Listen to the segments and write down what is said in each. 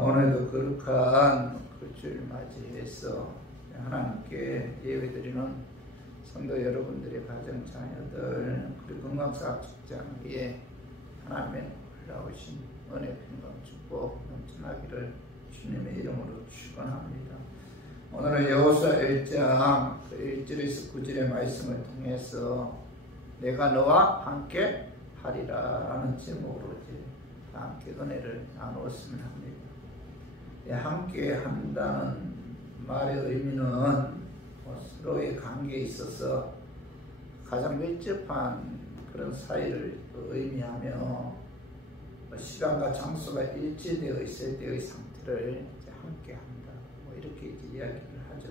오늘도 거룩한 주일 맞이해서 하나님께 예배드리는 성도 여러분들의 가정 자녀들 그리고 건강사학 직장에 하나님의 놀라우신 은혜, 평강, 축복 넘쳐나기를 주님의 이름으로 축원합니다. 오늘은 여호수아 1장 1절에서 9절의 말씀을 통해서 내가 너와 함께 하리라라는 제목으로 함께 은혜를 나누었으면 합니다. 함께 한다는 말의 의미는 서로의 관계에 있어서 가장 밀접한 그런 사이를 의미하며 시간과 장소가 일치되어 있을 때의 상태를 함께 한다. 이렇게 이야기를 하죠.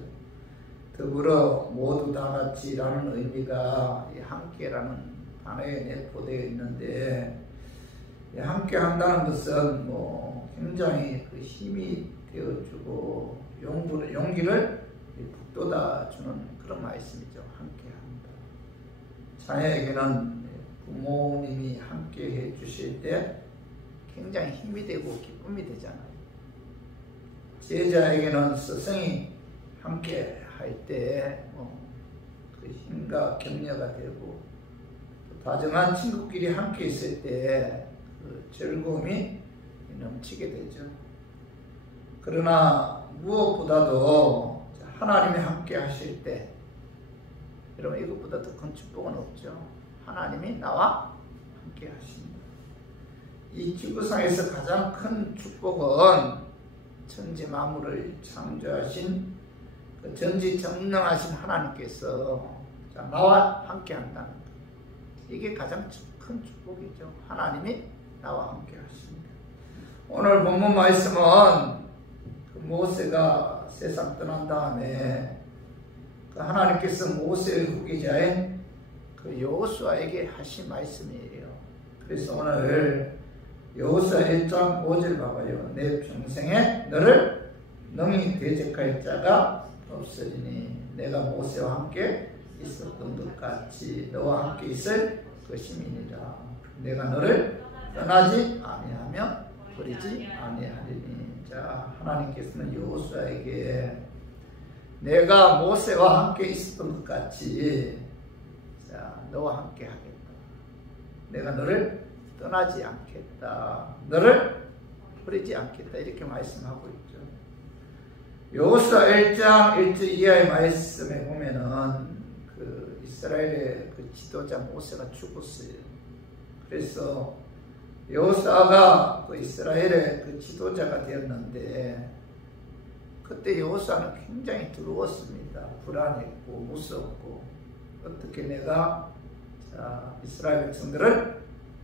더불어 모두 다 같이라는 의미가 함께라는 단어에 내포되어 있는데, 함께 한다는 것은 굉장히 그 힘이 되어주고 용기를 북돋아주는 그런 말씀이죠. 함께 한다. 자녀에게는 부모님이 함께 해주실 때 굉장히 힘이 되고 기쁨이 되잖아요. 제자에게는 스승이 함께 할 때 그 힘과 격려가 되고, 다정한 친구끼리 함께 있을 때 그 즐거움이 넘치게 되죠. 그러나 무엇보다도 하나님이 함께 하실 때, 여러분 이것보다 더 큰 축복은 없죠. 하나님이 나와 함께 하십니다. 이 지구상에서 가장 큰 축복은 천지 만물을 창조하신 그 전지전능하신 하나님께서 나와 함께 한다는 것, 이게 가장 큰 축복이죠. 하나님이 나와 함께 하십니다. 오늘 본문 말씀은 그 모세가 세상 떠난 다음에 그 하나님께서 모세의 후계자인 그 여호수아에게 하신 말씀이에요. 그래서 오늘 여호수아 1장 5절 봐봐요. 내 평생에 너를 능히 대적할 자가 없으리니 내가 모세와 함께 있었던 것 같이 너와 함께 있을 것임이니라. 내가 너를 떠나지 아니하며 버리지 아니하리니. 자, 하나님께서는 여호수아에게 내가 모세와 함께 있었던 것 같이 너와 함께 하겠다. 내가 너를 떠나지 않겠다. 너를 버리지 않겠다. 이렇게 말씀하고 있죠. 여호수아 1장 1절 이하의 말씀에 보면은 그 이스라엘의 그 지도자 모세가 죽었어요. 그래서 여호수아가 그 이스라엘의 그 지도자가 되었는데, 그때 여호수아는 굉장히 두려웠습니다. 불안했고 무섭고, 어떻게 내가 이스라엘 백성들을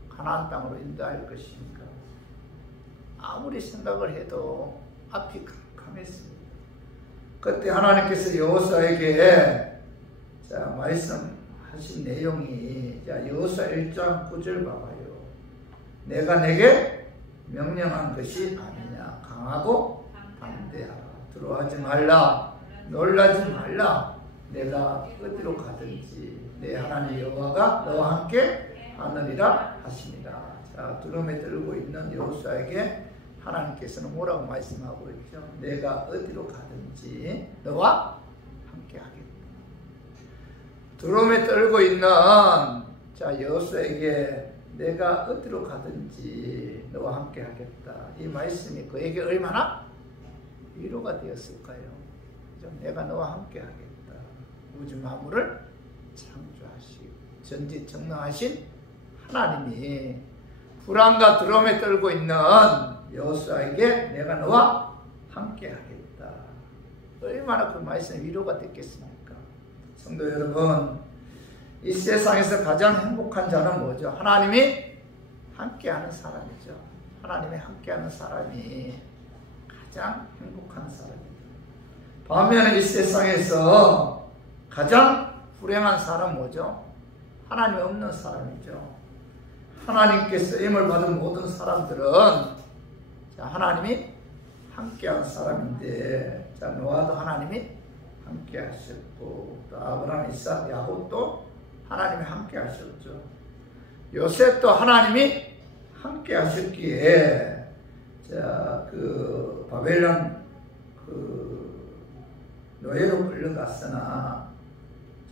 가나안 땅으로 인도할 것인가. 아무리 생각을 해도 앞이 캄캄했습니다. 그때 하나님께서 여호수아에게 말씀하신 내용이 여호수아 1장 9절 봐봐요. 내가 내게 명령한 것이 아니냐. 강하고 담대하라. 두려워하지 말라. 놀라지 말라. 내가 어디로 가든지 내 하나님 여호와가 너와 함께 하느니라 하십니다. 두려움에 떨고 있는 여호수아에게 하나님께서는 뭐라고 말씀하고 있죠? 내가 어디로 가든지 너와 함께 하겠다. 두려움에 떨고 있는 여호수아에게 내가 어디로 가든지 너와 함께 하겠다. 이 말씀이 그에게 얼마나 위로가 되었을까요? 내가 너와 함께 하겠다. 우주 만물을 창조하시고 전지전능하신 하나님이 불안과 두려움에 떨고 있는 여호수아에게 내가 너와 함께 하겠다. 얼마나 그 말씀이 위로가 됐겠습니까? 성도 여러분, 이 세상에서 가장 행복한 자는 뭐죠? 하나님이 함께하는 사람이죠. 하나님이 함께하는 사람이 가장 행복한 사람입니다. 반면에 이 세상에서 가장 불행한 사람은 뭐죠? 하나님이 없는 사람이죠. 하나님께 쓰임을 받은 모든 사람들은 하나님이 함께하는 사람인데, 노아도 하나님이 함께 하셨고, 또 아브라함, 이삭, 야곱도 하나님이 함께 하셨죠. 요셉도 하나님이 함께 하셨기에 자, 그 바벨론 그 노예로 끌려갔으나,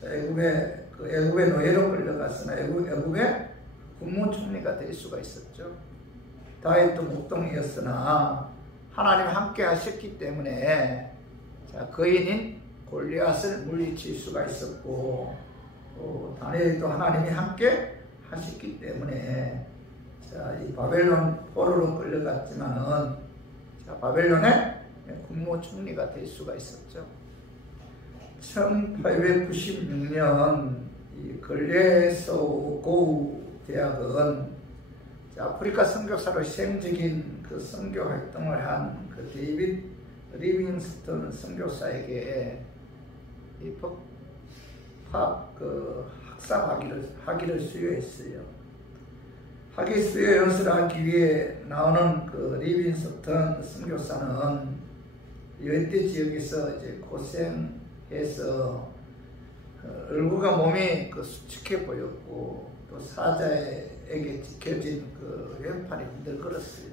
애굽의 노예로 끌려갔으나 애굽의 국무총리가 될 수가 있었죠. 다윗도 목동이었으나 하나님 함께 하셨기 때문에 자, 거인인 골리앗을 물리칠 수가 있었고, 다니엘도 하나님이 함께 하셨기 때문에 자, 이 바벨론 포로로 끌려갔지만은 자, 바벨론의 국무총리가 될 수가 있었죠. 1896년 이 글래소고우 대학은 아프리카 선교사로 시행적인 그 선교 활동을 한 그 데이빗 리빙스턴 선교사에게 이 학사 학위를 수여했어요. 학위 수여 연수를 하기 위해 나오는 그 리빙스턴 선교사는 열대 지역에서 이제 고생해서 얼굴과 몸이 그 수축해 보였고, 또 사자에게 지켜진 그 왼팔이 흔들거렸어요.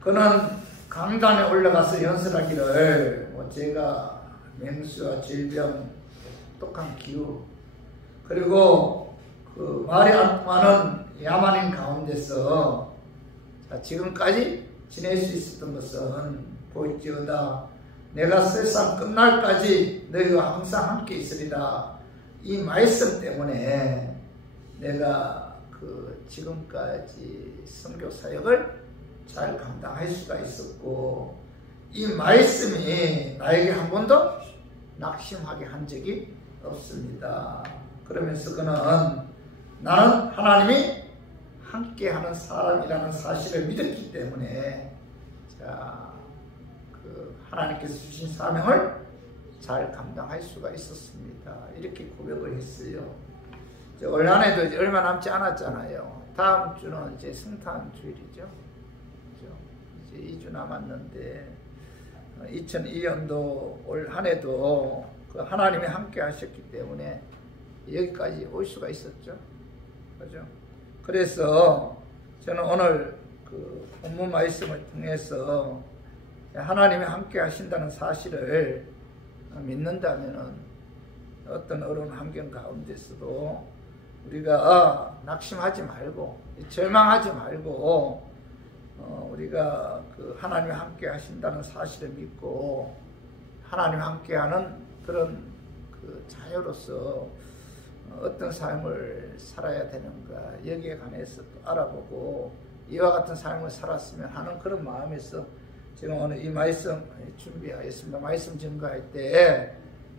그는 강단에 올라가서 연설하기를 제가 맹수와 질병, 독한 기후, 그리고 그 말이 많은 야만인 가운데서 지금까지 지낼 수 있었던 것은 보일지어다 내가 세상 끝날까지 너희와 항상 함께 있으리라. 이 말씀 때문에 내가 그 지금까지 선교 사역을 잘 감당할 수가 있었고, 이 말씀이 나에게 한 번도 낙심하게 한 적이 없습니다. 그러면서 그는 나는 하나님이 함께하는 사람이라는 사실을 믿었기 때문에 자, 그 하나님께서 주신 사명을 잘 감당할 수가 있었습니다. 이렇게 고백을 했어요. 올 한해도 이제 얼마 남지 않았잖아요. 다음 주는 이제 성탄 주일이죠. 이제 2주 남았는데 2002년도 올 한해도 그 하나님이 함께 하셨기 때문에 여기까지 올 수가 있었죠. 그죠? 그래서 저는 오늘 그 본문 말씀을 통해서 하나님이 함께 하신다는 사실을 믿는다면은 어떤 어려운 환경 가운데서도 우리가 낙심하지 말고 절망하지 말고 우리가 그 하나님이 함께 하신다는 사실을 믿고 하나님 함께하는 그런 그 자녀로서 어떤 삶을 살아야 되는가 여기에 관해서 또 알아보고 이와 같은 삶을 살았으면 하는 그런 마음에서 제가 오늘 이 말씀 준비하였습니다. 말씀 증거할 때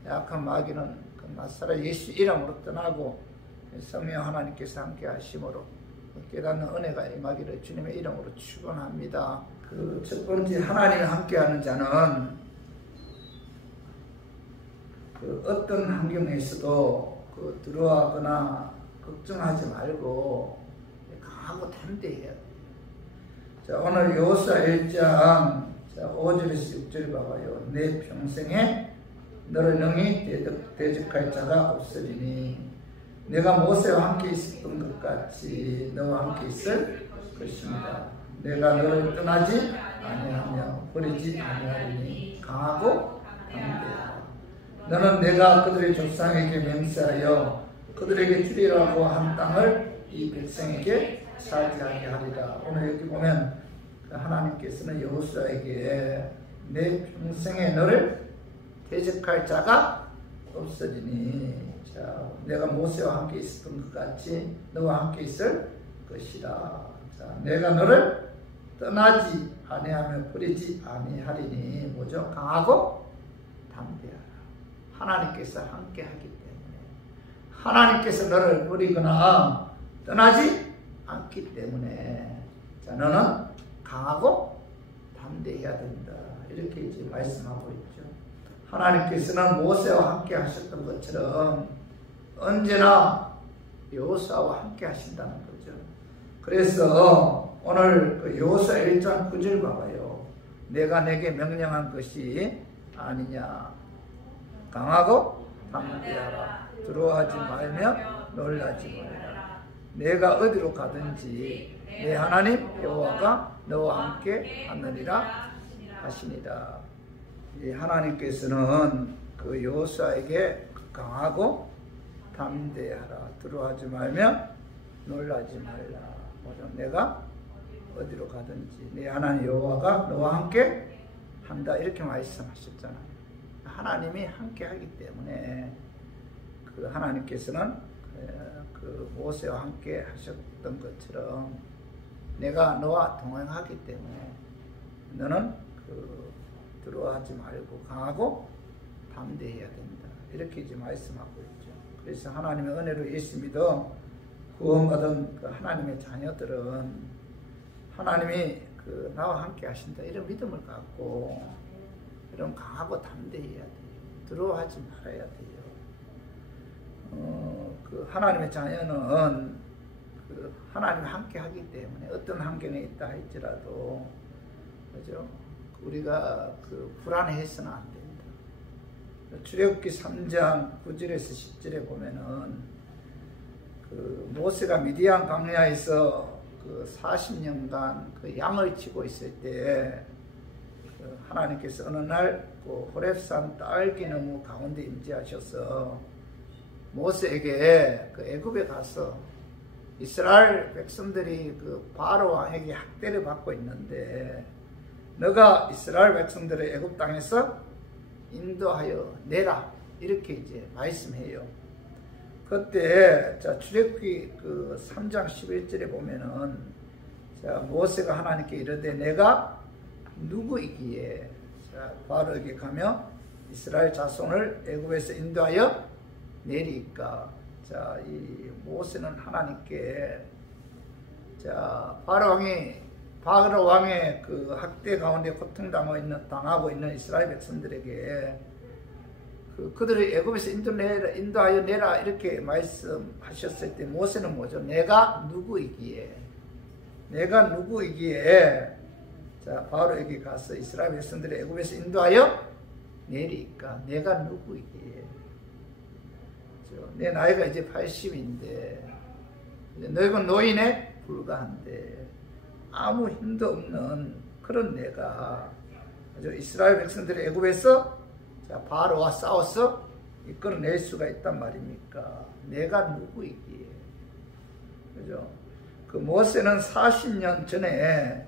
약한 마귀는 그 나사렛 예수 이름으로 떠나고 성령 하나님께서 함께 하심으로 깨닫는 은혜가 임하기를 주님의 이름으로 축원합니다. 그 첫 번째 하나님이 함께하는 자는 그 어떤 환경에서도 그 두려워하거나 걱정하지 말고 강하고 담대해야 돼요. 자, 오늘 여호수아 1장 5절에서 6절 봐봐요. 내 평생에 너를 능히 대적할 자가 없으리니 내가 모세와 함께 있었던 것 같이 너와 함께 있을 것입니다. 내가 너를 떠나지 아니하며 버리지 아니하리니 강하고 담대하라. 너는 내가 그들의 조상에게 맹세하여 그들에게 주리라고 한 땅을 이 백성에게 차지하게 하리라. 오늘 여기 보면 하나님께서는 여호수아에게 내 평생에 너를 대적할 자가 없으리니 자, 내가 모세와 함께 있었던 것 같이 너와 함께 있을 것이라. 자, 내가 너를 떠나지 아니하며 버리지 아니하리니 뭐죠? 강하고 담대하라. 하나님께서 함께 하기 때문에 하나님께서 너를 버리거나 떠나지 않기 때문에 자, 너는 강하고 담대해야 된다. 이렇게 이제 말씀하고 있죠. 하나님께서는 모세와 함께 하셨던 것처럼 언제나 여호수아와 함께 하신다는 거죠. 그래서 오늘 그 여호수아 1장 9절 봐봐요. 내가 내게 명령한 것이 아니냐. 강하고 담대하라. 두려워하지 말며 놀라지 말라. 내가 어디로 가든지 내 하나님 여호와가 너와 함께 하느니라 하시니라. 이 하나님께서는 그 여호수아에게 강하고 담대하라. 두려워하지 말며 놀라지 말라. 내가 어디로 가든지 내 하나님 여호와가 너와 함께 한다. 이렇게 말씀하셨잖아요. 하나님이 함께 하기 때문에 그 하나님께서는 그 모세와 함께 하셨던 것처럼 내가 너와 동행하기 때문에 너는 그 두려워하지 말고 강하고 담대해야 된다. 이렇게 이제 말씀하고 있죠. 그래서 하나님의 은혜로 예수 믿어 구원받은 그 하나님의 자녀들은 하나님이 그 나와 함께 하신다. 이런 믿음을 갖고 이런 강하고 담대해야 돼요. 두려워하지 말아야 돼요. 그 하나님의 자녀는 그 하나님이 함께 하기 때문에 어떤 환경에 있다 할지라도 그죠? 우리가 그 불안해서는 안 된다. 출애굽기 3장 9절에서 10절에 보면은 그 모세가 미디안 광야에서 그 40년간 그 양을 치고 있을 때 그 하나님께서 어느 날 그 호렙산 딸기나무 가운데 임재하셔서 모세에게 그 애굽에 가서 이스라엘 백성들이 그 바로 왕에게 학대를 받고 있는데 너가 이스라엘 백성들을 애굽 땅에서 인도하여 내라. 이렇게 이제 말씀해요. 그때 자 출애굽기 그 3장 11절에 보면은 자 모세가 하나님께 이르되 내가 누구이기에 자 바로에게 가며 이스라엘 자손을 애굽에서 인도하여 내리까. 자 이 모세는 하나님께 자 바로 왕의 그 학대 가운데 고통당하고 있는 이스라엘 백성들에게 그들을 애굽에서 인도하여 내라 이렇게 말씀하셨을 때 모세는 뭐죠? 내가 누구이기에 자 바로에게 가서 이스라엘 백성들을 애굽에서 인도하여 내리까. 내가 누구이기에 내 나이가 이제 80인데 늙은 노인에 불과한데 아무 힘도 없는 그런 내가 이스라엘 백성들의 애굽에서 바로와 싸워서 이끌어낼 수가 있단 말입니까? 내가 누구이기에. 그죠? 그 모세는 40년 전에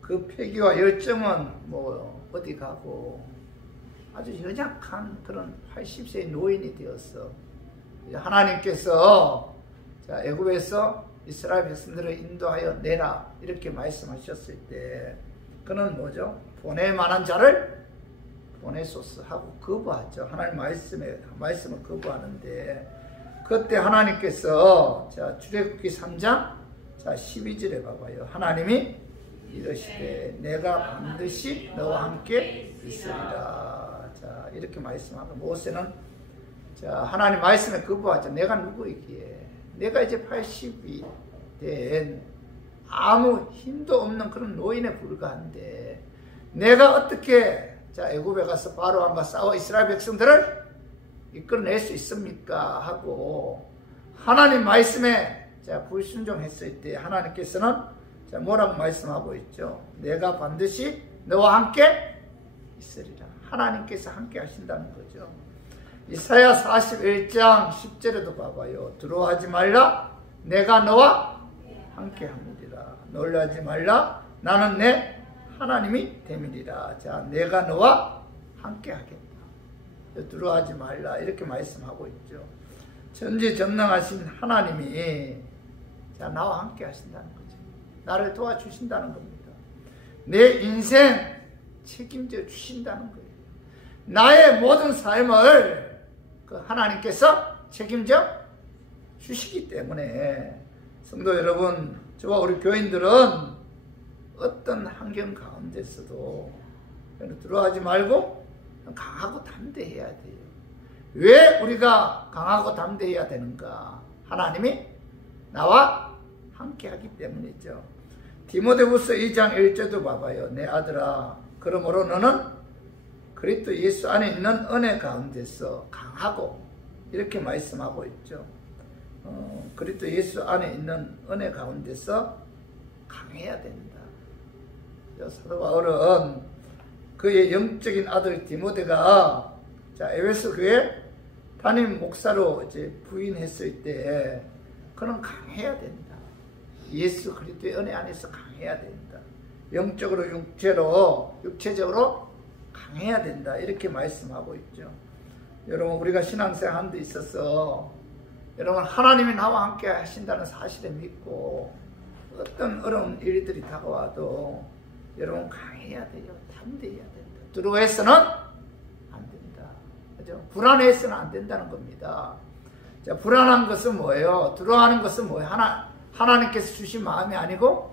그 패기와 열정은 뭐 어디 가고 아주 연약한 그런 80세의 노인이 되었어. 하나님께서 자 애굽에서 이스라엘 백성들을 인도하여 내라 이렇게 말씀하셨을 때 그는 뭐죠? 보낼 만한 자를 보내소서 하고 거부하죠. 하나님 말씀을 거부하는데 그때 하나님께서 자 출애굽기 3장 자 12절에 봐봐요. 하나님이 이르시되 내가 반드시 너와 함께 있으리라. 자 이렇게 말씀하고 모세는 자 하나님 말씀에 거부하죠. 내가 누구이기에. 내가 이제 80이 된 아무 힘도 없는 그런 노인에 불과한데 내가 어떻게 자 애굽에 가서 바로 왕과 싸워 이스라엘 백성들을 이끌어낼 수 있습니까? 하고 하나님 말씀에 자 불순종했을 때 하나님께서는 자 뭐라고 말씀하고 있죠? 내가 반드시 너와 함께 있으리라. 하나님께서 함께 하신다는 거죠. 이사야 41장 10절에도 봐봐요. 두려워하지 말라. 내가 너와 함께 합니다라. 놀라지 말라. 나는 내 하나님이 됨이니라. 자, 내가 너와 함께 하겠다. 두려워하지 말라. 이렇게 말씀하고 있죠. 전지전능하신 하나님이 자, 나와 함께 하신다는 거죠. 나를 도와주신다는 겁니다. 내 인생 책임져 주신다는 거예요. 나의 모든 삶을 그 하나님께서 책임져 주시기 때문에 성도 여러분, 저와 우리 교인들은 어떤 환경 가운데서도 두려워하지 말고 강하고 담대해야 돼요. 왜 우리가 강하고 담대해야 되는가? 하나님이 나와 함께 하기 때문이죠. 디모데후서 2장 1절도 봐봐요. 내 아들아, 그러므로 너는 그리스도 예수 안에 있는 은혜 가운데서 강하고 이렇게 말씀하고 있죠. 그리스도 예수 안에 있는 은혜 가운데서 강해야 된다. 사도 바울은 그의 영적인 아들 디모데가 에베소 교회 담임 목사로 이제 부임했을 때 그는 강해야 된다. 예수 그리스도의 은혜 안에서 강해야 된다. 영적으로 육체적으로 강해야 된다. 이렇게 말씀하고 있죠. 여러분, 우리가 신앙생활 하는 데 있어서 여러분, 하나님이 나와 함께 하신다는 사실을 믿고 어떤 어려운 일들이 다가와도 여러분 강해야 돼요. 담대해야 된다. 두려워해서는 안 된다. 그죠? 불안해서는 안 된다는 겁니다. 자, 불안한 것은 뭐예요? 두려워하는 것은 뭐예요? 하나님께서 주신 마음이 아니고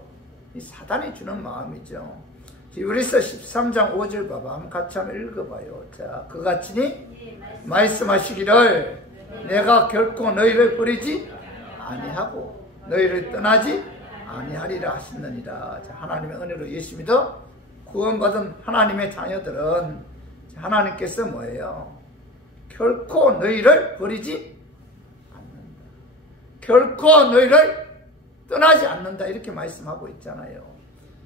이 사단이 주는 마음이죠. 히브리서 13장 5절 봐봐. 한번 같이 한번 읽어봐요. 자, 그같이 말씀하시기를 내가 결코 너희를 버리지 아니하고 너희를 떠나지 아니하리라 하시느니라. 자, 하나님의 은혜로 예수 믿어 구원받은 하나님의 자녀들은 하나님께서 뭐예요? 결코 너희를 버리지 않는다. 결코 너희를 떠나지 않는다. 이렇게 말씀하고 있잖아요.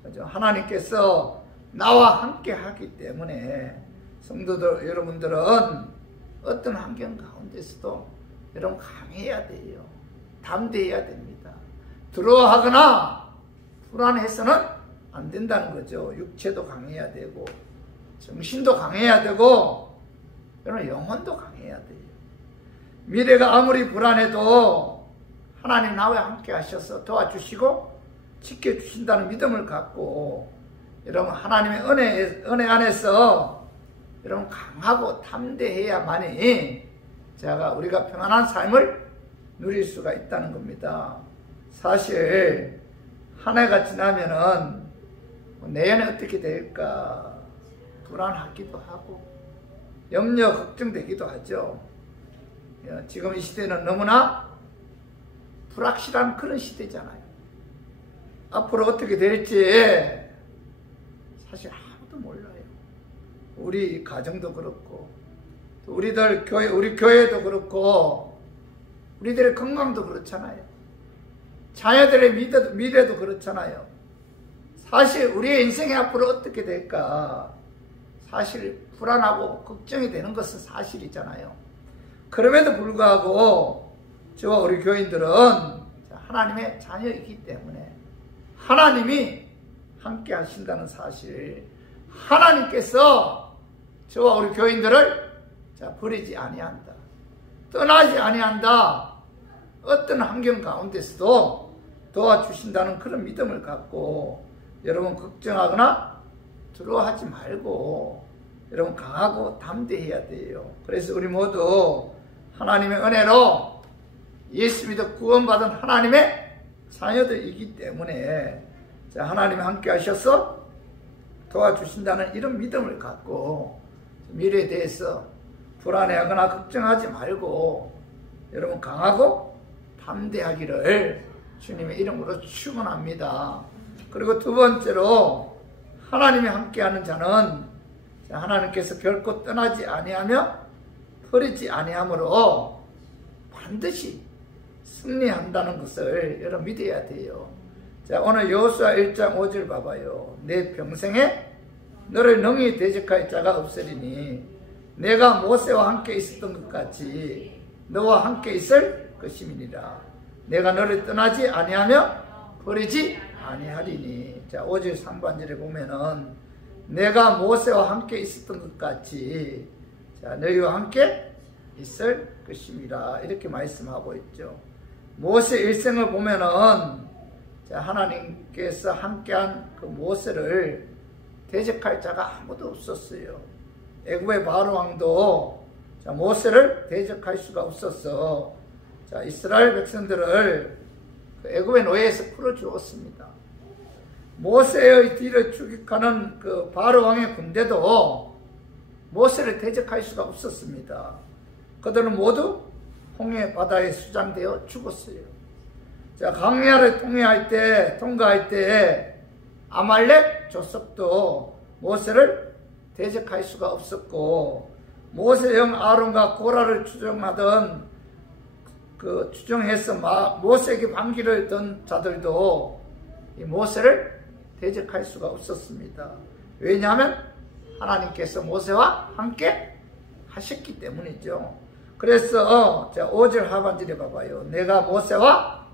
그죠? 하나님께서 나와 함께 하기 때문에 성도들 여러분들은 어떤 환경 가운데서도 여러분 강해야 돼요. 담대해야 됩니다. 두려워하거나 불안해서는 안 된다는 거죠. 육체도 강해야 되고 정신도 강해야 되고 여러분 영혼도 강해야 돼요. 미래가 아무리 불안해도 하나님 나와 함께 하셔서 도와주시고 지켜주신다는 믿음을 갖고 여러분 하나님의 은혜 안에서 여러분 강하고 담대해야만이 우리가 평안한 삶을 누릴 수가 있다는 겁니다. 사실 한 해가 지나면은 내년에 어떻게 될까 불안하기도 하고 염려 걱정되기도 하죠. 지금 이 시대는 너무나 불확실한 그런 시대잖아요. 앞으로 어떻게 될지 사실 아무도 몰라요. 우리 가정도 그렇고 우리 교회도 그렇고 우리들의 건강도 그렇잖아요. 자녀들의 미래도 그렇잖아요. 사실 우리의 인생이 앞으로 어떻게 될까 사실 불안하고 걱정이 되는 것은 사실이잖아요. 그럼에도 불구하고 저와 우리 교인들은 하나님의 자녀이기 때문에 하나님이 함께 하신다는 사실, 하나님께서 저와 우리 교인들을 버리지 아니한다, 떠나지 아니한다, 어떤 환경 가운데서도 도와주신다는 그런 믿음을 갖고 여러분 걱정하거나 두려워하지 말고 여러분 강하고 담대해야 돼요. 그래서 우리 모두 하나님의 은혜로 예수 믿어 구원받은 하나님의 자녀들이기 때문에 하나님이 함께 하셔서 도와주신다는 이런 믿음을 갖고 미래에 대해서 불안해하거나 걱정하지 말고 여러분 강하고 담대하기를 주님의 이름으로 축원합니다. 그리고 두 번째로 하나님이 함께하는 자는 하나님께서 결코 떠나지 아니하며 버리지 아니하므로 반드시 승리한다는 것을 여러분 믿어야 돼요. 자, 오늘 여호수아 1장 5절 봐봐요. 내 평생에 너를 능히 대적할 자가 없으리니 내가 모세와 함께 있었던 것 같이 너와 함께 있을 것임이니라. 내가 너를 떠나지 아니하며 버리지 아니하리니. 자, 5절 3반절에 보면은 내가 모세와 함께 있었던 것 같이 너희와 함께 있을 것임이라. 이렇게 말씀하고 있죠. 모세 일생을 보면은 하나님께서 함께한 그 모세를 대적할 자가 아무도 없었어요. 애굽의 바로 왕도 모세를 대적할 수가 없었어. 이스라엘 백성들을 애굽의 노예에서 풀어주었습니다. 모세의 뒤를 추격하는 그 바로 왕의 군대도 모세를 대적할 수가 없었습니다. 그들은 모두 홍해 바다에 수장되어 죽었어요. 광야를 통과할 때 아말렉 족속도 모세를 대적할 수가 없었고, 모세 형 아론과 고라를 추종해서 모세에게 반기를 든 자들도 이 모세를 대적할 수가 없었습니다. 왜냐하면 하나님께서 모세와 함께 하셨기 때문이죠. 그래서 5절 하반절에 봐봐요. 내가 모세와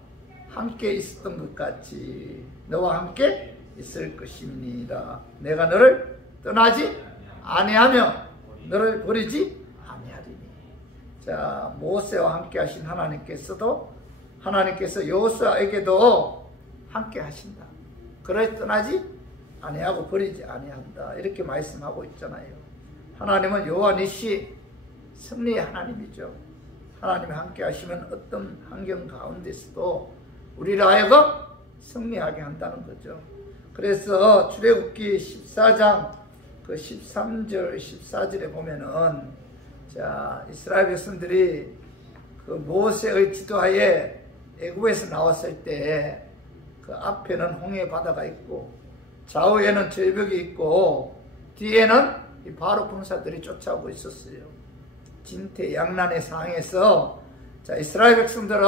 함께 있었던 것 같이 너와 함께 있을 것입니다. 내가 너를 떠나지 아니하며 너를 버리지 아니하리니. 자, 모세와 함께 하신 하나님께서 여호수아에게도 함께 하신다. 그를 떠나지 아니하고 버리지 아니한다. 이렇게 말씀하고 있잖아요. 하나님은 여호와 니시 승리의 하나님이죠. 하나님이 함께 하시면 어떤 환경 가운데서도 우리를 하여금 승리하게 한다는 거죠. 그래서 출애굽기 14장 13절 14절에 보면은 자, 이스라엘 백성들이 그 모세의 지도하에 애굽에서 나왔을 때 그 앞에는 홍해 바다가 있고 좌우에는 절벽이 있고 뒤에는 이 바로 군사들이 쫓아오고 있었어요. 진퇴양난의 상황에서 자, 이스라엘 백성들은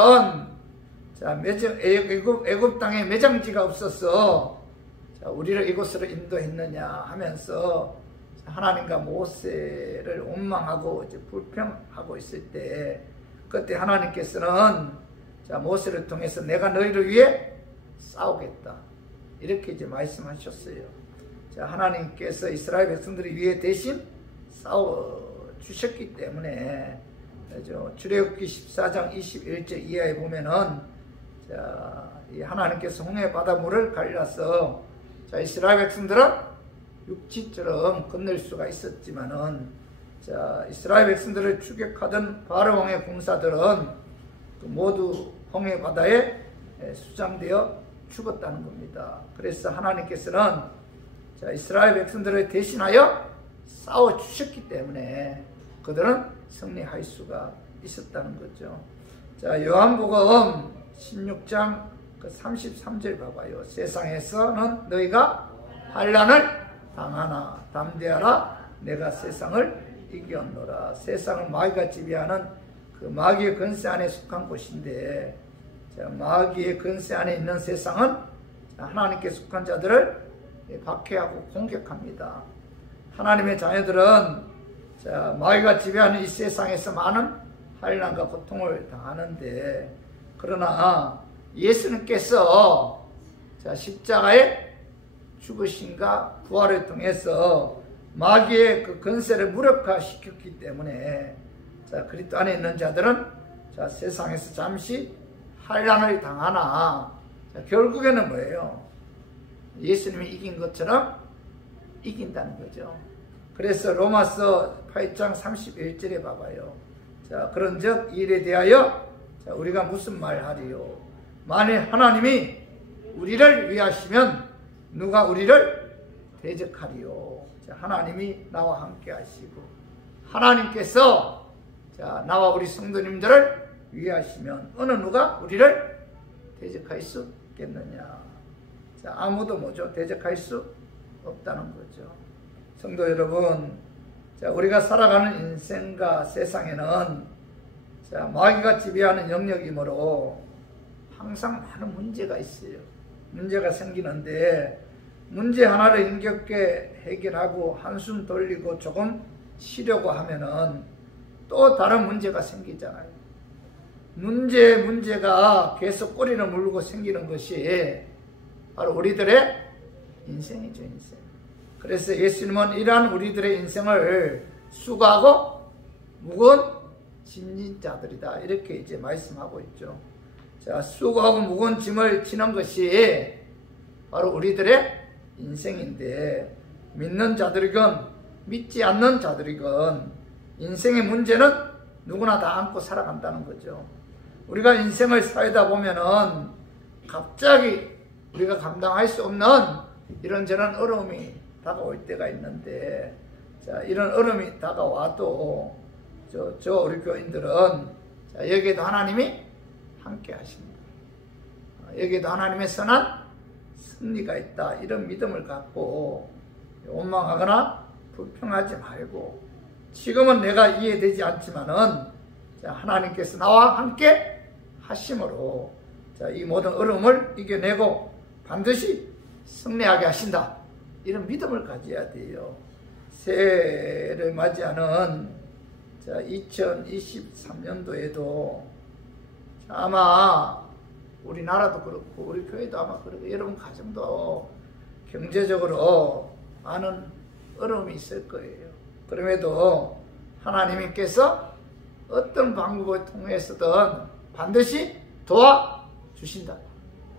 자, 애굽 땅에 매장지가 없어서 자, 우리를 이곳으로 인도했느냐 하면서 하나님과 모세를 원망하고 이제 불평하고 있을 때 그때 하나님께서는 자, 모세를 통해서 내가 너희를 위해 싸우겠다 이렇게 이제 말씀하셨어요. 자, 하나님께서 이스라엘 백성들을 위해 대신 싸워 주셨기 때문에 출애굽기 14장 21절 이하에 보면은 자, 이 하나님께서 홍해 바닷물을 갈라서 자, 이스라엘 백성들은 육지처럼 건널 수가 있었지만은 자, 이스라엘 백성들을 추격하던 바로 왕의 군사들은 모두 홍해 바다에 수장되어 죽었다는 겁니다. 그래서 하나님께서는 자, 이스라엘 백성들을 대신하여 싸워 주셨기 때문에 그들은 승리할 수가 있었다는 거죠. 자, 요한복음 16장 33절 봐봐요. 세상에서는 너희가 환난을 당하나 담대하라 내가 세상을 이겼노라. 세상을 마귀가 지배하는 그 마귀의 권세 안에 속한 곳인데 자, 마귀의 권세 안에 있는 세상은 하나님께 속한 자들을 박해하고 공격합니다. 하나님의 자녀들은 자, 마귀가 지배하는 이 세상에서 많은 환난과 고통을 당하는데 그러나 예수님께서 자, 십자가의 죽으심과 부활을 통해서 마귀의 그 권세를 무력화시켰기 때문에 자, 그리스도 안에 있는 자들은 자, 세상에서 잠시 환난을 당하나 자, 결국에는 뭐예요? 예수님이 이긴 것처럼 이긴다는 거죠. 그래서 로마서 8장 31절에 봐봐요. 자, 그런즉 이 일에 대하여 자, 우리가 무슨 말 하리요? 만일 하나님이 우리를 위하시면 누가 우리를 대적하리요? 자, 하나님이 나와 함께 하시고 하나님께서 자, 나와 우리 성도님들을 위하시면 어느 누가 우리를 대적할 수 있겠느냐? 자, 아무도 뭐죠? 대적할 수 없다는 거죠. 성도 여러분, 자, 우리가 살아가는 인생과 세상에는 자, 마귀가 지배하는 영역이므로 항상 많은 문제가 있어요. 문제가 생기는데 문제 하나를 힘겹게 해결하고 한숨 돌리고 조금 쉬려고 하면은 또 다른 문제가 생기잖아요. 문제가 계속 꼬리를 물고 생기는 것이 바로 우리들의 인생이죠, 인생. 그래서 예수님은 이러한 우리들의 인생을 수고하고 무거운 짐진 자들이다. 이렇게 이제 말씀하고 있죠. 자, 수고하고 무거운 짐을 지는 것이 바로 우리들의 인생인데 믿는 자들이건 믿지 않는 자들이건 인생의 문제는 누구나 다 안고 살아간다는 거죠. 우리가 인생을 살다 보면은 갑자기 우리가 감당할 수 없는 이런저런 어려움이 다가올 때가 있는데 자, 이런 어려움이 다가와도 우리 교인들은 자, 여기에도 하나님이 함께 하십니다. 여기에도 하나님의 선한 승리가 있다. 이런 믿음을 갖고 원망하거나 불평하지 말고 지금은 내가 이해되지 않지만은 자, 하나님께서 나와 함께 하심으로 자, 이 모든 어려움을 이겨내고 반드시 승리하게 하신다. 이런 믿음을 가져야 돼요. 새해를 맞이하는 2023년도에도 아마 우리나라도 그렇고 우리 교회도 아마 그렇고 여러분 가정도 경제적으로 많은 어려움이 있을 거예요. 그럼에도 하나님께서 어떤 방법을 통해서든 반드시 도와주신다.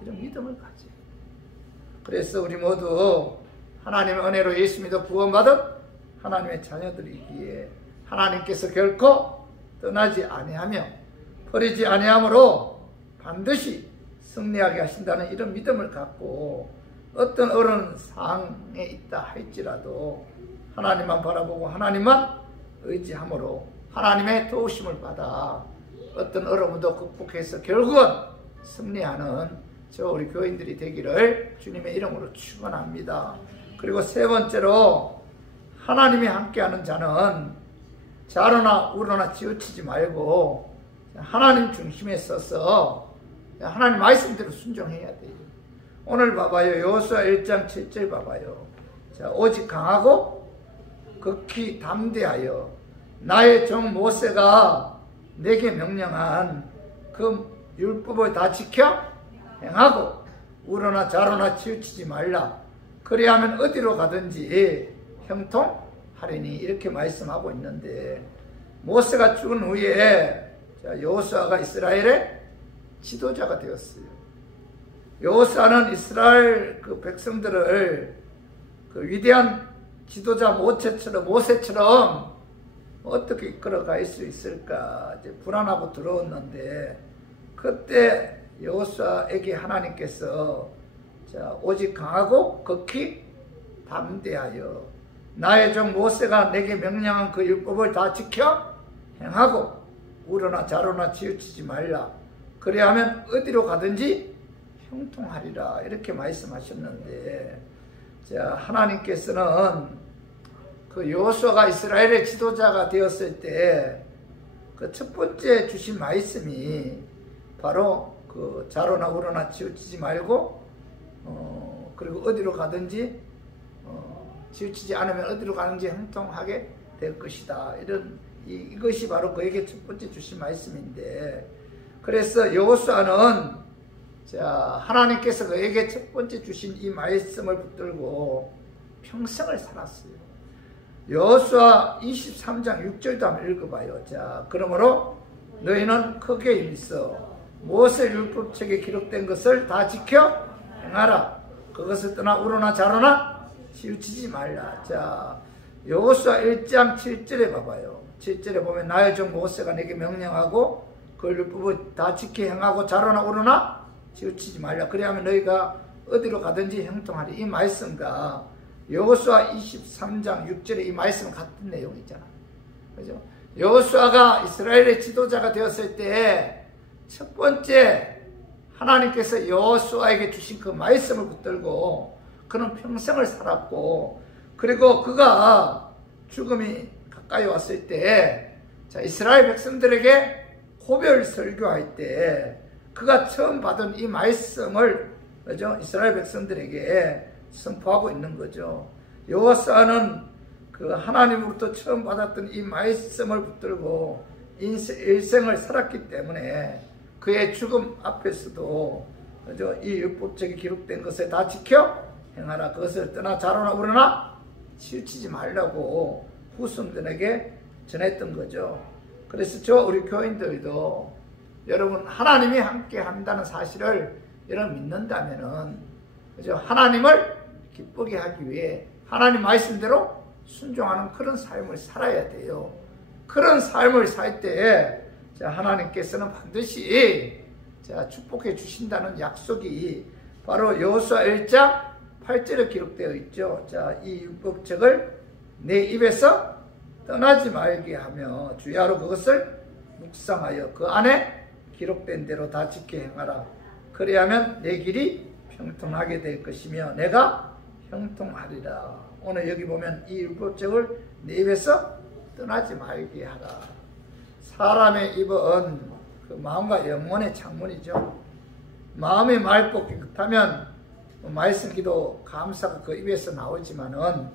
이런 믿음을 가져요. 그래서 우리 모두 하나님의 은혜로 예수 믿어 구원받은 하나님의 자녀들이기에 하나님께서 결코 떠나지 아니하며 버리지 아니하므로 반드시 승리하게 하신다는 이런 믿음을 갖고 어떤 어려운 상황에 있다 할지라도 하나님만 바라보고 하나님만 의지함으로 하나님의 도우심을 받아 어떤 어려움도 극복해서 결국은 승리하는 저 우리 교인들이 되기를 주님의 이름으로 축원합니다. 그리고 세 번째로 하나님이 함께하는 자는 좌로나 우로나 치우치지 말고 하나님 중심에 서서 하나님 말씀대로 순종해야 돼요. 오늘 봐봐요. 여호수아 1장 7절 봐봐요. 자, 오직 강하고 극히 담대하여 나의 종 모세가 내게 명령한 그 율법을 다 지켜 행하고 우로나 좌로나 치우치지 말라. 그리하면 어디로 가든지 형통하리니. 이렇게 말씀하고 있는데 모세가 죽은 후에 여호수아가 이스라엘의 지도자가 되었어요. 여호수아는 이스라엘 그 백성들을 그 위대한 지도자 모세처럼 어떻게 이끌어갈 수 있을까 이제 불안하고 두려웠는데 그때 여호수아에게 하나님께서 오직 강하고 극히 담대하여 나의 종 모세가 내게 명령한 그 율법을 다 지켜 행하고 우로나 좌로나 치우치지 말라. 그래야면 어디로 가든지 형통하리라. 이렇게 말씀하셨는데 하나님께서는 그 여호수아가 이스라엘의 지도자가 되었을 때 그 첫 번째 주신 말씀이 바로 그 좌로나 우로나 치우치지 말고 그리고 어디로 가든지 치우치지 않으면 어디로 가는지 형통하게 될 것이다. 이것이 바로 그에게 첫 번째 주신 말씀인데 그래서 여호수아는 하나님께서 그에게 첫 번째 주신 이 말씀을 붙들고 평생을 살았어요. 여호수아 23장 6절도 한번 읽어봐요. 그러므로 너희는 크게 힘써 모세 율법책에 기록된 것을 다 지켜 행하라. 그것을 떠나 우로나 좌로나 치우치지 말라. 여호수아 1장 7절에 봐봐요. 7절에 보면 나의 종 모세가 내게 명령하고 그 율법을 다 지켜 행하고 좌로나 우로나 치우치지 말라. 그래야면 너희가 어디로 가든지 형통하리. 이 말씀과 여호수아 23장 6절에 이 말씀은 같은 내용이잖아. 그죠? 여호수아가 이스라엘의 지도자가 되었을 때 첫 번째 하나님께서 여호수아에게 주신 그 말씀을 붙들고 그는 평생을 살았고 그리고 그가 죽음이 가까이 왔을 때 이스라엘 백성들에게 호별 설교할 때 그가 처음 받은 이 말씀을 그죠? 이스라엘 백성들에게 선포하고 있는 거죠. 여호수아는 그 하나님으로부터 처음 받았던 이 말씀을 붙들고 일생을 살았기 때문에 그의 죽음 앞에서도 그죠? 이 율법책에 기록된 것을 다 지켜 행하라. 그것을 떠나 좌로나 우로나 치우치지 말라고 후손들에게 전했던 거죠. 그래서 우리 교인들도 여러분 하나님이 함께 한다는 사실을 여러분 믿는다면은 그죠? 하나님을 기쁘게 하기 위해 하나님 말씀대로 순종하는 그런 삶을 살아야 돼요. 그런 삶을 살 때에 하나님께서는 반드시 축복해 주신다는 약속이 바로 여호수아 1장 8절에 기록되어 있죠. 이 율법책을 내 입에서 떠나지 말게 하며 주야로 그것을 묵상하여 그 안에 기록된 대로 다 지켜 행하라. 그래야면 내 길이 형통하게 될 것이며 내가 형통하리라. 오늘 여기 보면 이 율법책을 내 입에서 떠나지 말게 하라. 사람의 입은 그 마음과 영혼의 창문이죠. 마음의 맑고 깨끗하면 말씀 기도 감사가 그 입에서 나오지만은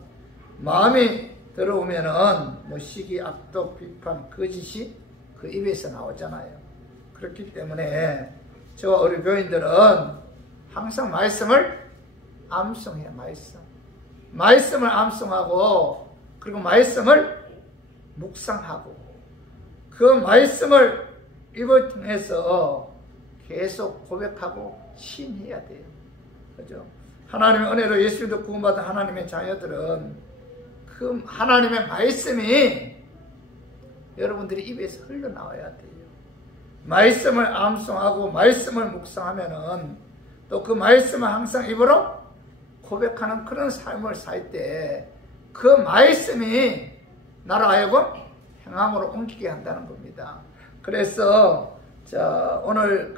마음이 들어오면은 시기, 악독, 비판, 거짓이 그 입에서 나오잖아요. 그렇기 때문에 저와 우리 교인들은 항상 말씀을 암송해요. 말씀을 암송하고, 그리고 말씀을 묵상하고, 그 말씀을 입을 통해서 계속 고백하고 시인해야 돼요. 그죠? 하나님의 은혜로 예수님도 구원받은 하나님의 자녀들은 그 하나님의 말씀이 여러분들이 입에서 흘러나와야 돼요. 말씀을 암송하고 말씀을 묵상하면은 또 그 말씀을 항상 입으로 고백하는 그런 삶을 살 때 그 말씀이 나를 하여금 행함으로 옮기게 한다는 겁니다. 그래서 오늘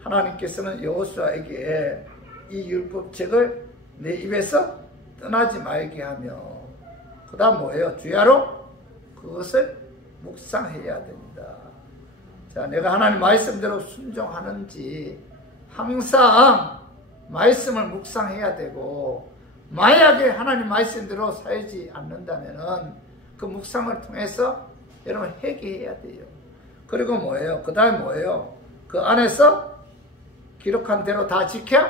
하나님께서는 여호수아에게 이 율법책을 내 입에서 떠나지 말게 하며, 그 다음 뭐예요? 주야로 그것을 묵상해야 된다. 내가 하나님 말씀대로 순종하는지 항상 말씀을 묵상해야 되고, 만약에 하나님 말씀대로 살지 않는다면은 그 묵상을 통해서 여러분 회개해야 돼요. 그리고 뭐예요? 그 다음에 뭐예요? 그 안에서 기록한 대로 다 지켜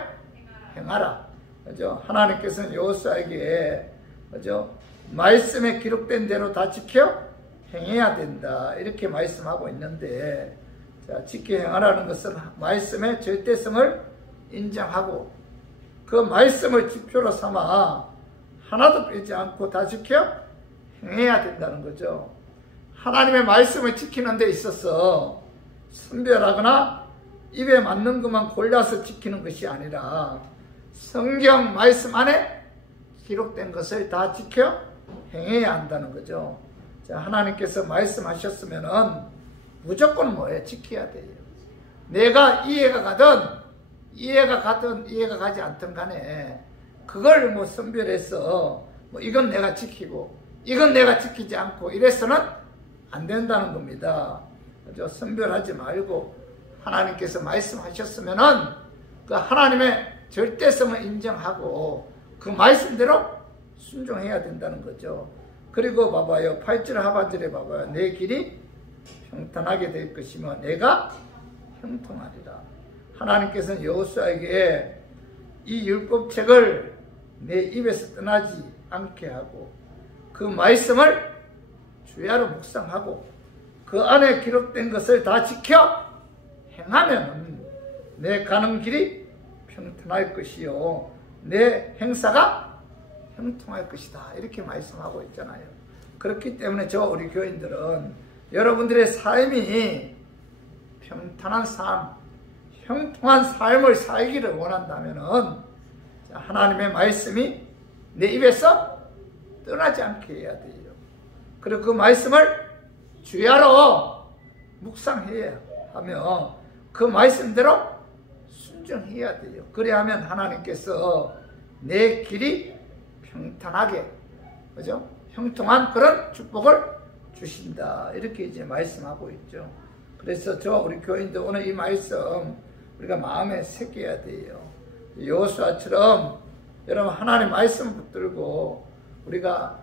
행하라. 그죠? 하나님께서는 여호수아에게, 그죠? 말씀에 기록된 대로 다 지켜 행해야 된다. 이렇게 말씀하고 있는데, 지켜 행하라는 것은 말씀의 절대성을 인정하고 그 말씀을 지표로 삼아 하나도 빼지 않고 다 지켜 행해야 된다는 거죠. 하나님의 말씀을 지키는 데 있어서 선별하거나 입에 맞는 것만 골라서 지키는 것이 아니라 성경 말씀 안에 기록된 것을 다 지켜 행해야 한다는 거죠. 하나님께서 말씀하셨으면은 무조건 뭐예요? 지켜야 돼요. 내가 이해가 가든 이해가 가지 않든 간에 그걸 선별해서 이건 내가 지키고 이건 내가 지키지 않고 이래서는 안 된다는 겁니다. 그죠? 선별하지 말고 하나님께서 말씀하셨으면은 그 하나님의 절대성을 인정하고 그 말씀대로 순종해야 된다는 거죠. 그리고 봐봐요. 8절 하반절에 봐봐요. 내 길이 평탄하게 될 것이며 내가 형통하리라. 하나님께서는 여호수아에게 이 율법책을 내 입에서 떠나지 않게 하고 그 말씀을 주야로 묵상하고 그 안에 기록된 것을 다 지켜 행하면 내 가는 길이 평탄할 것이요 내 행사가 형통할 것이다. 이렇게 말씀하고 있잖아요. 그렇기 때문에 우리 교인들은 여러분들의 삶이 평탄한 삶, 형통한 삶을 살기를 원한다면은 하나님의 말씀이 내 입에서 떠나지 않게 해야 돼요. 그리고 그 말씀을 주야로 묵상해야 하며 그 말씀대로 순종해야 돼요. 그래야만 하나님께서 내 길이 평탄하게, 그죠? 형통한 그런 축복을 주신다. 이렇게 이제 말씀하고 있죠. 그래서 우리 교인들 오늘 이 말씀 우리가 마음에 새겨야 돼요. 여호수아처럼 여러분 하나님 말씀 붙들고 우리가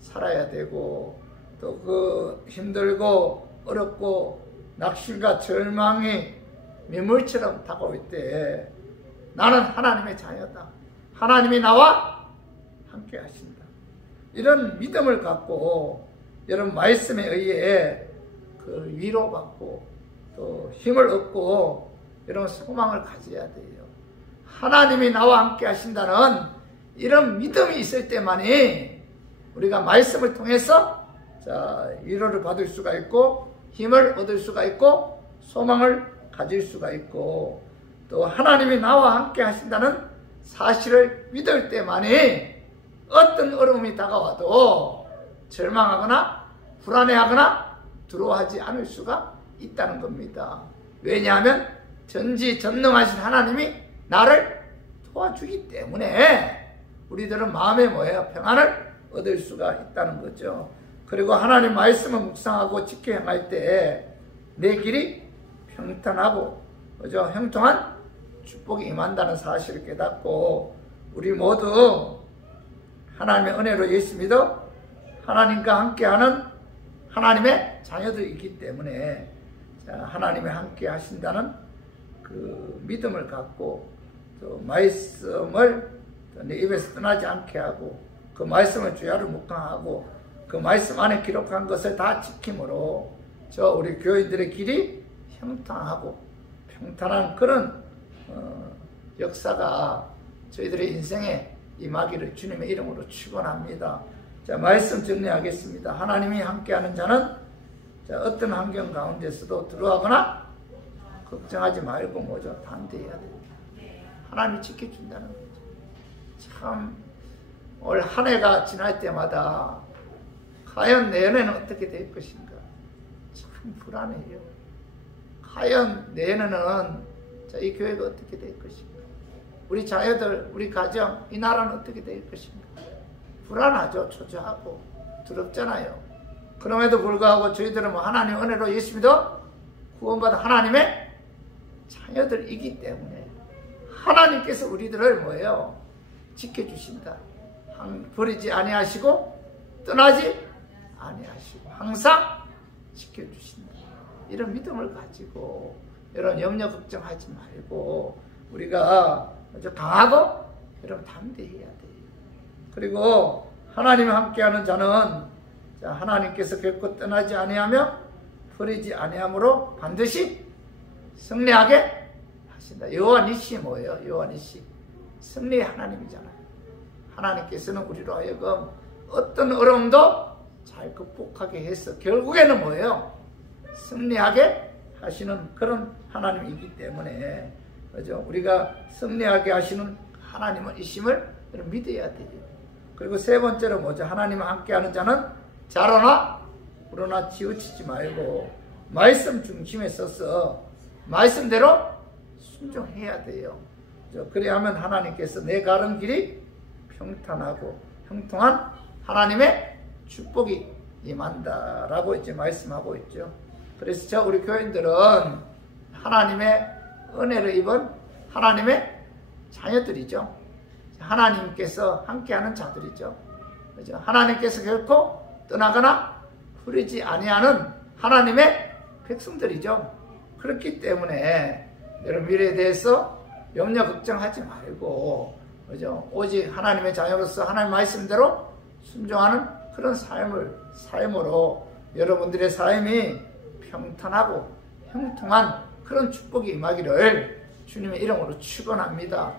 살아야 되고 또 그 힘들고 어렵고 낙심과 절망이 매물처럼 다가올 때 나는 하나님의 자녀다. 하나님이 나와 함께 하신다. 이런 믿음을 갖고 여러분 말씀에 의해 그 위로받고 또 힘을 얻고 이런 소망을 가져야 돼요. 하나님이 나와 함께 하신다는 이런 믿음이 있을 때만이 우리가 말씀을 통해서 위로를 받을 수가 있고 힘을 얻을 수가 있고 소망을 가질 수가 있고 또 하나님이 나와 함께 하신다는 사실을 믿을 때만이 어떤 어려움이 다가와도 절망하거나 불안해하거나 두려워하지 않을 수가 있다는 겁니다. 왜냐하면 전지전능하신 하나님이 나를 도와주기 때문에 우리들은 마음에 평안을 얻을 수가 있다는 거죠. 그리고 하나님 말씀을 묵상하고 지켜 행할 때 내 길이 평탄하고 그죠? 형통한 축복이 임한다는 사실을 깨닫고 우리 모두 하나님의 은혜로 예수 믿어 하나님과 함께하는 하나님의 자녀들이기 때문에 하나님이 함께 하신다는 그 믿음을 갖고 또 말씀을 내 입에서 떠나지 않게 하고 그 말씀을 주야로 묵상하고 그 말씀 안에 기록한 것을 다 지킴으로 저 우리 교인들의 길이 형통하고 평탄한 그런 역사가 저희들의 인생에 임하기를 주님의 이름으로 축원합니다. 자, 말씀 정리하겠습니다. 하나님이 함께하는 자는 어떤 환경 가운데서도 들어가거나 걱정하지 말고 뭐죠? 담대해야 됩니다. 하나님이 지켜준다는 거죠. 참 올 한 해가 지날 때마다 과연 내년에는 어떻게 될 것인가? 참 불안해요. 과연 내년에는 이 교회가 어떻게 될 것인가? 우리 자녀들, 우리 가정, 이 나라는 어떻게 될 것인가? 불안하죠. 초조하고 두렵잖아요. 그럼에도 불구하고 저희들은 뭐 하나님 은혜로 예수 믿어 구원받은 하나님의 자녀들이기 때문에 하나님께서 우리들을 뭐예요? 지켜주신다. 버리지 아니하시고 떠나지 아니하시고 항상 지켜주신다. 이런 믿음을 가지고 이런 염려 걱정하지 말고 우리가 강하고 여러분 담대해야 돼요. 그리고 하나님이 함께하는 자는 하나님께서 결코 떠나지 아니하며 버리지 아니함으로 반드시 승리하게 하신다. 여호와 니시 뭐예요? 여호와 니시 승리의 하나님이잖아요. 하나님께서는 우리로 하여금 어떤 어려움도 잘 극복하게 해서 결국에는 뭐예요? 승리하게 하시는 그런 하나님이기 때문에 그죠? 우리가 승리하게 하시는 하나님은 이심을 믿어야 돼요. 그리고 세 번째로 뭐죠? 하나님과 함께하는 자는 자로나 우러나 치우치지 말고 말씀 중심에 서서 말씀대로 순종해야 돼요. 그래야 하면 하나님께서 내 가는 길이 평탄하고 형통한 하나님의 축복이 임한다라고 이제 말씀하고 있죠. 그래서 우리 교인들은 하나님의 은혜를 입은 하나님의 자녀들이죠. 하나님께서 함께하는 자들이죠. 그죠? 하나님께서 결코 떠나거나 버리지 아니하는 하나님의 백성들이죠. 그렇기 때문에 여러분 미래에 대해서 염려 걱정하지 말고 그죠? 오직 하나님의 자녀로서 하나님 말씀대로 순종하는 그런 삶으로 여러분들의 삶이 평탄하고 형통한 그런 축복이 임하기를 주님의 이름으로 축원합니다.